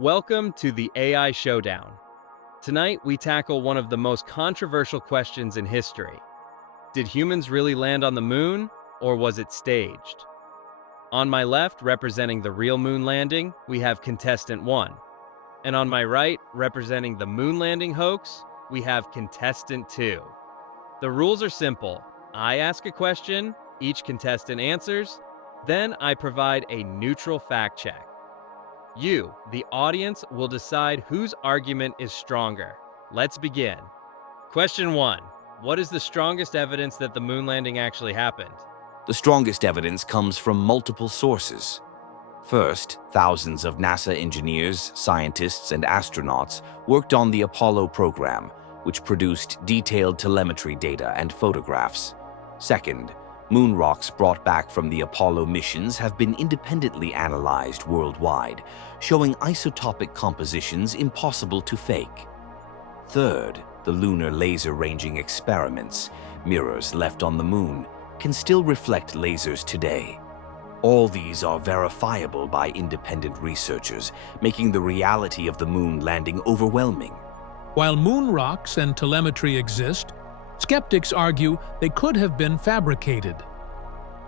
Welcome to the AI Showdown. Tonight, we tackle one of the most controversial questions in history. Did humans really land on the moon, or was it staged? On my left, representing the real moon landing, we have contestant 1. And on my right, representing the Moon Landing Hoax, we have contestant 2. The rules are simple. I ask a question, each contestant answers, then I provide a neutral fact check. You, the audience, will decide whose argument is stronger. Let's begin. Question 1. What is the strongest evidence that the moon landing actually happened? The strongest evidence comes from multiple sources. First, thousands of NASA engineers, scientists, and astronauts worked on the Apollo program, which produced detailed telemetry data and photographs. Second, moon rocks brought back from the Apollo missions have been independently analyzed worldwide, showing isotopic compositions impossible to fake. Third, the lunar laser ranging experiments, mirrors left on the moon, can still reflect lasers today. All these are verifiable by independent researchers, making the reality of the moon landing overwhelming. While moon rocks and telemetry exist, skeptics argue they could have been fabricated.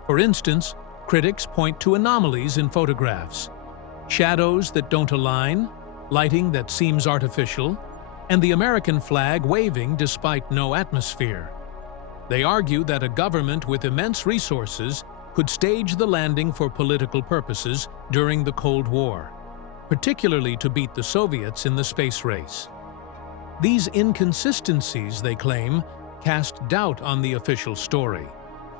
For instance, critics point to anomalies in photographs, shadows that don't align, lighting that seems artificial, and the American flag waving despite no atmosphere. They argue that a government with immense resources could stage the landing for political purposes during the Cold War, particularly to beat the Soviets in the space race. These inconsistencies, they claim, cast doubt on the official story.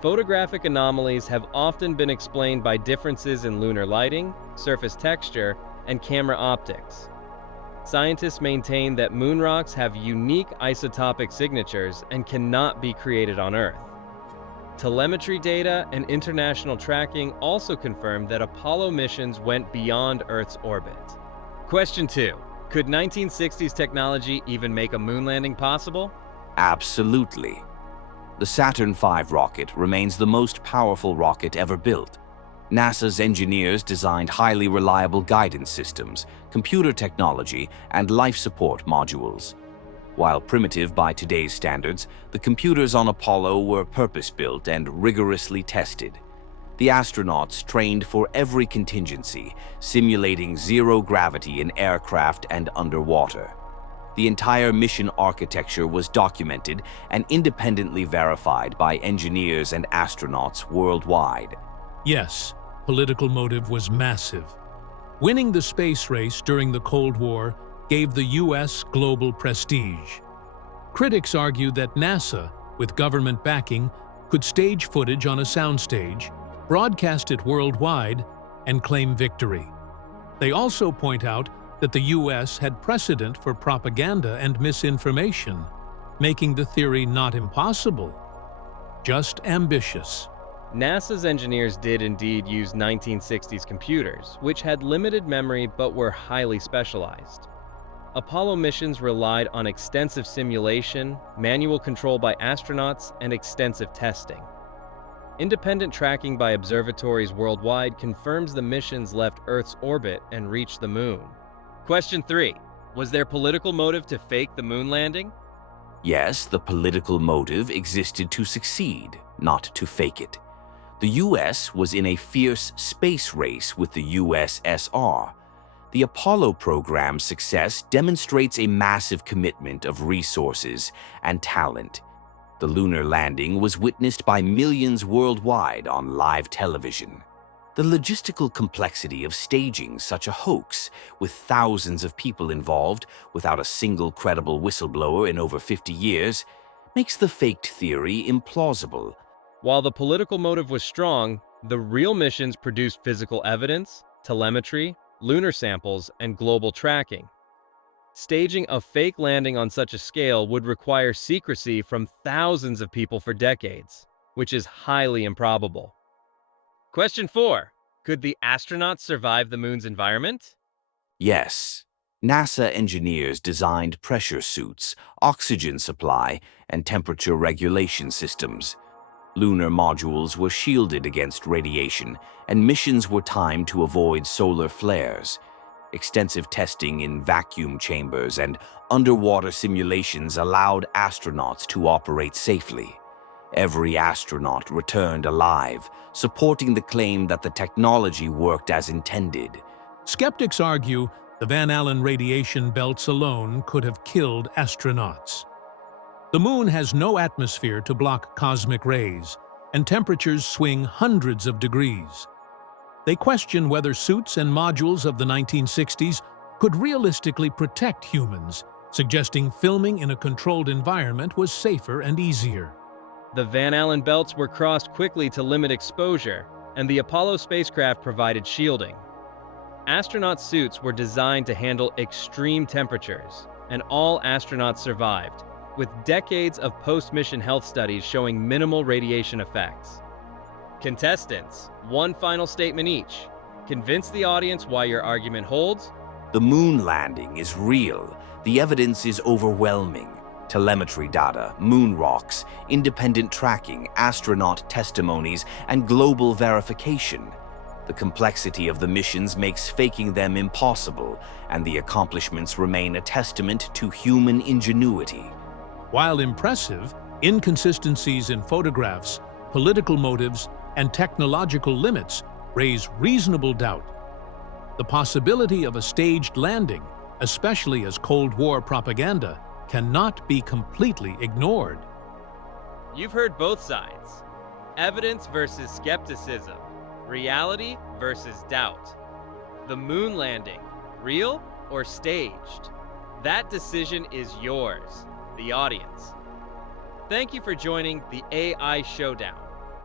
Photographic anomalies have often been explained by differences in lunar lighting, surface texture, and camera optics. Scientists maintain that moon rocks have unique isotopic signatures and cannot be created on Earth. Telemetry data and international tracking also confirm that Apollo missions went beyond Earth's orbit. Question 2. Could 1960s technology even make a moon landing possible? Absolutely. The Saturn V rocket remains the most powerful rocket ever built. NASA's engineers designed highly reliable guidance systems, computer technology, and life support modules. While primitive by today's standards, the computers on Apollo were purpose-built and rigorously tested. The astronauts trained for every contingency, simulating zero gravity in aircraft and underwater. The entire mission architecture was documented and independently verified by engineers and astronauts worldwide. Yes, political motive was massive. Winning the space race during the Cold War gave the U.S. global prestige. Critics argue that NASA, with government backing, could stage footage on a soundstage, broadcast it worldwide, and claim victory. They also point out that the U.S. had precedent for propaganda and misinformation, making the theory not impossible, just ambitious. NASA's engineers did indeed use 1960s computers, which had limited memory but were highly specialized. Apollo missions relied on extensive simulation, manual control by astronauts, and extensive testing. Independent tracking by observatories worldwide confirms the missions left Earth's orbit and reached the moon. Question 3. Was there political motive to fake the moon landing? Yes, the political motive existed to succeed, not to fake it. The U.S. was in a fierce space race with the USSR. The Apollo program's success demonstrates a massive commitment of resources and talent. The lunar landing was witnessed by millions worldwide on live television. The logistical complexity of staging such a hoax, with thousands of people involved without a single credible whistleblower in over 50 years, makes the faked theory implausible. While the political motive was strong, the real missions produced physical evidence, telemetry, lunar samples, and global tracking. Staging a fake landing on such a scale would require secrecy from thousands of people for decades, which is highly improbable. Question 4. Could the astronauts survive the moon's environment? Yes. NASA engineers designed pressure suits, oxygen supply, and temperature regulation systems. Lunar modules were shielded against radiation, and missions were timed to avoid solar flares. Extensive testing in vacuum chambers and underwater simulations allowed astronauts to operate safely. Every astronaut returned alive, supporting the claim that the technology worked as intended. Skeptics argue the Van Allen radiation belts alone could have killed astronauts. The Moon has no atmosphere to block cosmic rays, and temperatures swing hundreds of degrees. They question whether suits and modules of the 1960s could realistically protect humans, suggesting filming in a controlled environment was safer and easier. The Van Allen belts were crossed quickly to limit exposure, and the Apollo spacecraft provided shielding. Astronaut suits were designed to handle extreme temperatures, and all astronauts survived, with decades of post-mission health studies showing minimal radiation effects. Contestants, one final statement each. Convince the audience why your argument holds. The moon landing is real. The evidence is overwhelming. Telemetry data, moon rocks, independent tracking, astronaut testimonies, and global verification. The complexity of the missions makes faking them impossible, and the accomplishments remain a testament to human ingenuity. While impressive, inconsistencies in photographs, political motives, and technological limits raise reasonable doubt. The possibility of a staged landing, especially as Cold War propaganda, cannot be completely ignored. You've heard both sides. Evidence versus skepticism. Reality versus doubt. The moon landing, real or staged? That decision is yours, the audience. Thank you for joining the AI Showdown.